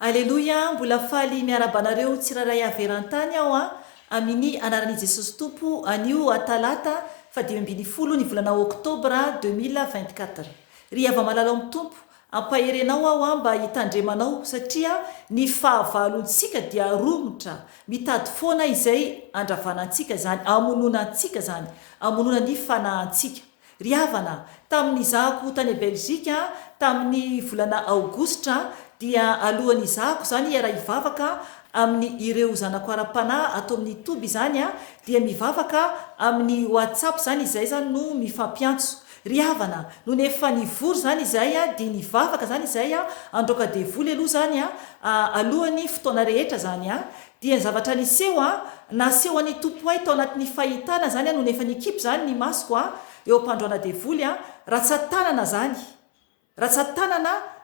Aleloia, mbola faly miarabanareo tsiraray averan-tany aho amin'ny anaran'i Jesosy Tompo anio talata fa 2010 ny volana oktobra 2024. Ry ava-malala amin'ny tompo ampaherenao aho mba hitandremanao satria ny fahavalontsika dia romotra mitady foana izay andravanantsika zany, amononantsika zany, amonona ny fanahintsika. Ry havana, tamin'ny zako tany Belzika tamin'ny volana aogositra dia alohan'ny zako zany era hivavaka amin'ny ireo zanako ara-panahy ato amin'ny toby zany dia mivavaka amin'ny WhatsApp zany izay zany no mifampiantso. Ry havana, no nefa nivory zany izay dia nivavaka zany izay androka devoly aloha zany alohan'ny fotoana rehetra zany dia ny zavatra niseho naseho an'ny tompo ahy tao anatin'ny fahitana zany no nefa nikipy zany ny masoko eo am-pandroana devoly ratsan-tanana zany, ratsan-tanana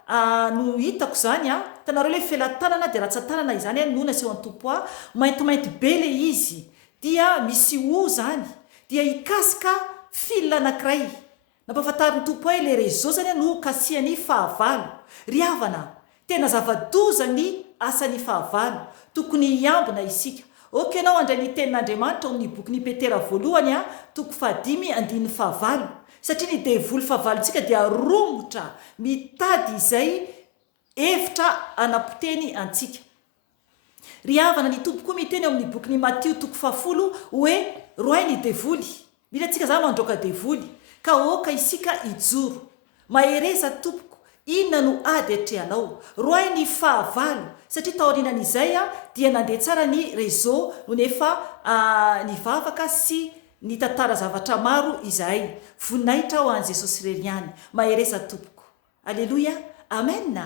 no hitako zany tanareo le felan-tanana dia ratsan-tanana izany no naseho an'ny tompo maintimainty be le izy dia misy o zany dia hikasika fil anankiray. Nampahafantarin'ny tompo hoe le réseau zany no kasiany fahavalo. Ry havana, tena zava-doza ny asan'ny fahavalo, tokony hiambina isika. Ok, anao andray ny tenin'Andriamanitra amin'ny boky ny Petera voalohany toko 5:5 satria ny devoly fahavalontsika dia romotra mitady izay hevitra anapoteny antsika. Ry havana, ny tompo koa miteny amin'ny boky ny Matthieu toko 10 hoe roay ny devoly, mila antsika zany mandroaka devoly ka oka isika ijoro mahereza tompoko inona no ady atrehanao, roay ny fahavalo satria taorinan'izay dia nandeha tsara ny réseau no nefa nivavaka sy ny tantara zavatra maro izahay. Voninahitra ho an' Jesosy reriany, mahereza tompoko. Aleloia, amen.